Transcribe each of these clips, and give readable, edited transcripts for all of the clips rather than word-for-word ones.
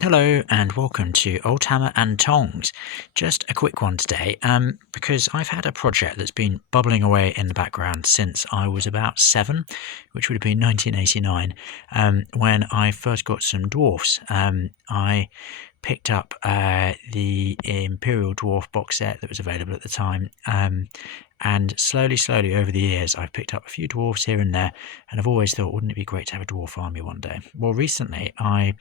Hello and welcome to Old Hammer and Tongs. Just a quick one today, because I've had a project that's been bubbling away in the background since I was about 7, which would have been 1989, when I first got some dwarfs. I picked up the Imperial Dwarf box set that was available at the time, and slowly over the years I've picked up a few dwarfs here and there, and I've always thought, wouldn't it be great to have a dwarf army one day? Well, recently I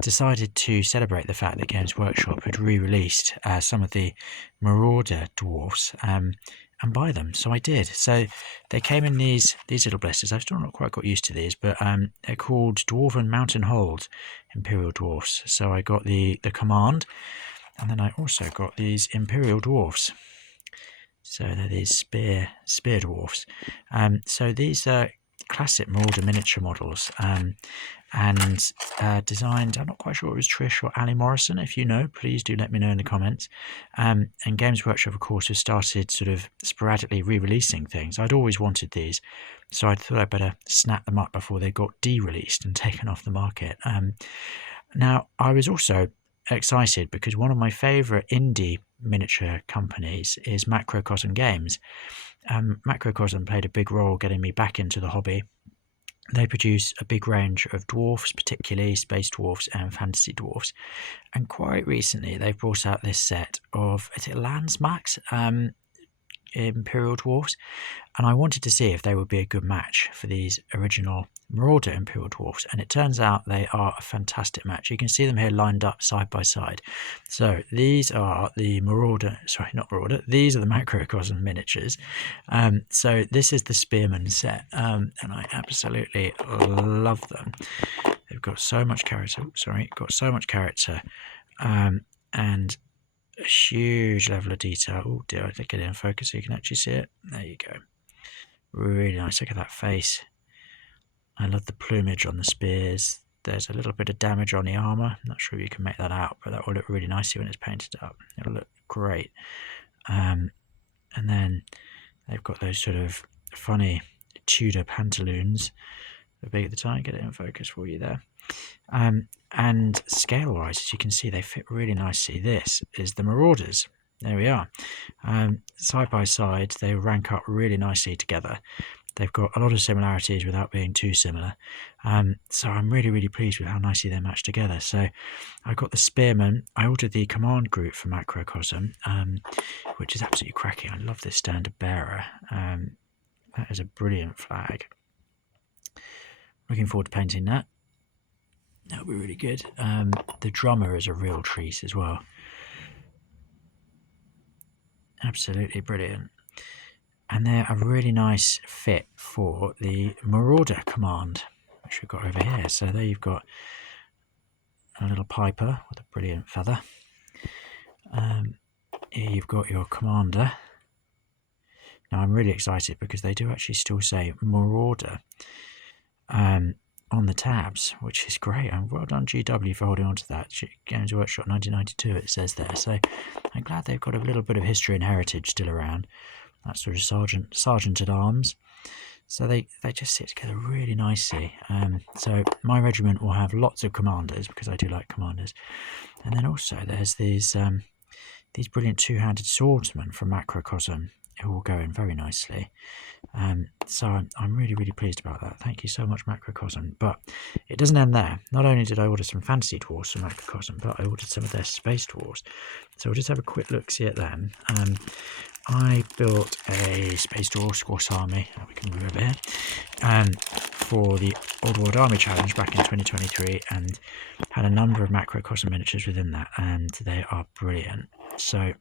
decided to celebrate the fact that Games Workshop had re-released some of the Marauder Dwarfs, and buy them. So I did. So they came in these little blisters. I've still not quite got used to these, but they're called Dwarven Mountain Hold Imperial Dwarfs. So I got the command, and then I also got these Imperial Dwarfs. So they're these spear dwarfs. So these are classic Marauder miniature models, and designed, I'm not quite sure it was Trish or Ali Morrison. If you know, please do let me know in the comments. And Games Workshop, of course, has started sort of sporadically re-releasing things. I'd always wanted these, so I thought I'd better snap them up before they got de-released and taken off the market. Now, I was also excited because one of my favourite indie miniature companies is Macrocosm Games. Macrocosm played a big role getting me back into the hobby. They produce a big range of dwarfs, particularly space dwarfs and fantasy dwarfs. And quite recently, they've brought out this set of, is it Landsmax Imperial Dwarfs? And I wanted to see if they would be a good match for these original Marauder Imperial Dwarfs. And it turns out they are a fantastic match. You can see them here lined up side by side. So these are the these are the Macrocosm Miniatures. So this is the Spearman set, and I absolutely love them. They've got so much character. And a huge level of detail. Oh dear, I think get it in focus so you can actually see it. There you go. Really nice. Look at that face. I love the plumage on the spears. There's a little bit of damage on the armor. I'm not sure if you can make that out, but that will look really nicely when it's painted up. It'll look great. And then they've got those sort of funny Tudor pantaloons. They're big at the time. Get it in focus for you there. And scale-wise, as you can see, they fit really nicely. This is the Marauders. There we are. Side by side, they rank up really nicely together. They've got a lot of similarities without being too similar. So I'm really pleased with how nicely they match together. So I got the Spearman. I ordered the command group for Macrocosm, which is absolutely cracking. I love this standard bearer. That is a brilliant flag. Looking forward to painting that. That'll be really good. The drummer is a real treat as well. Absolutely brilliant. And they're a really nice fit for the Marauder command, which we've got over here. So there you've got a little piper with a brilliant feather. Here you've got your commander. Now I'm really excited because they do actually still say Marauder on the tabs, which is great. And well done GW for holding on to that. Games Workshop 1992 it says there. So I'm glad they've got a little bit of history and heritage still around. That sort of sergeant at arms. So they just sit together really nicely. So my regiment will have lots of commanders because I do like commanders. And then also there's these brilliant two-handed swordsmen from Macrocosm who will go in very nicely. So I'm really pleased about that. Thank you so much, Macrocosm. But it doesn't end there. Not only did I order some fantasy dwarfs from Macrocosm, but I ordered some of their space dwarfs. So we'll just have a quick look see at them. I built a space dwarf squash army that we can move over here for the Old World Army Challenge back in 2023, and had a number of Macrocosm miniatures within that, and they are brilliant. So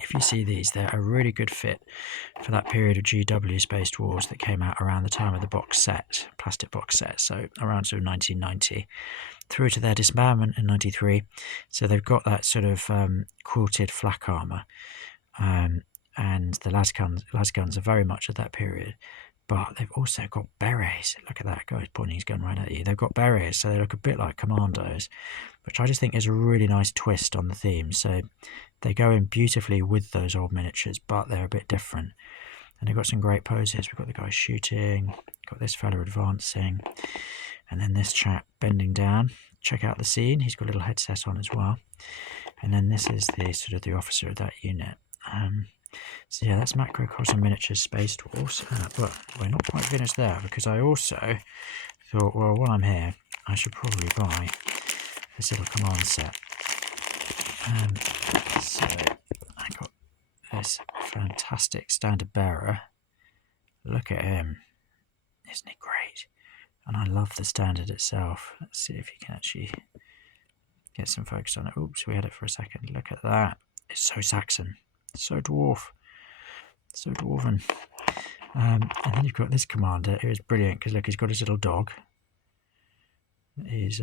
if you see these, they're a really good fit for that period of GW Space Dwarves that came out around the time of the box set, plastic box set, so around sort of 1990, through to their disbandment in 93. So they've got that sort of quilted flak armour, and the lasguns are very much at that period. But they've also got berets. Look at that, guy's pointing his gun right at you. They've got berets, so they look a bit like commandos, which I just think is a really nice twist on the theme. So they go in beautifully with those old miniatures, but they're a bit different. And they've got some great poses. We've got the guy shooting, got this fella advancing, and then this chap bending down. check out the scene. He's got a little headset on as well. And then this is the sort of the officer of that unit. So yeah, that's Macrocosm Miniatures Space Dwarfs. But we're not quite finished there, because I also thought, well, while I'm here, I should probably buy this little command set. So I got this fantastic standard bearer. Look at him. Isn't it great? And I love the standard itself. Let's see if you can actually get some focus on it. Oops, we had it for a second. Look at that. It's so Saxon. So dwarf. So dwarven. And then you've got this commander who is brilliant, because look, he's got his little dog. He's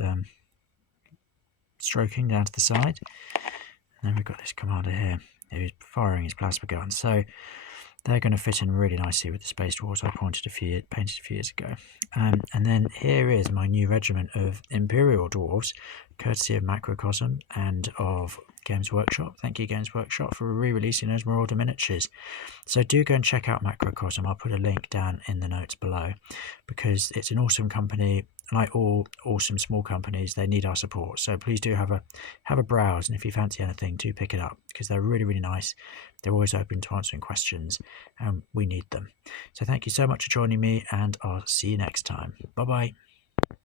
stroking down to the side. And then we've got this commander here who's firing his plasma gun. So they're going to fit in really nicely with the Space Dwarfs I painted a few years ago. And then here is my new regiment of Imperial Dwarfs, courtesy of Macrocosm and of Games Workshop. Thank you, Games Workshop, for re-releasing those Marauder Miniatures. So do go and check out Macrocosm. I'll put a link down in the notes below, because it's an awesome company. Like all awesome small companies, they need our support. So please do have a browse, and if you fancy anything, do pick it up, because they're really, really nice. They're always open to answering questions, and we need them. So thank you so much for joining me, and I'll see you next time. Bye bye.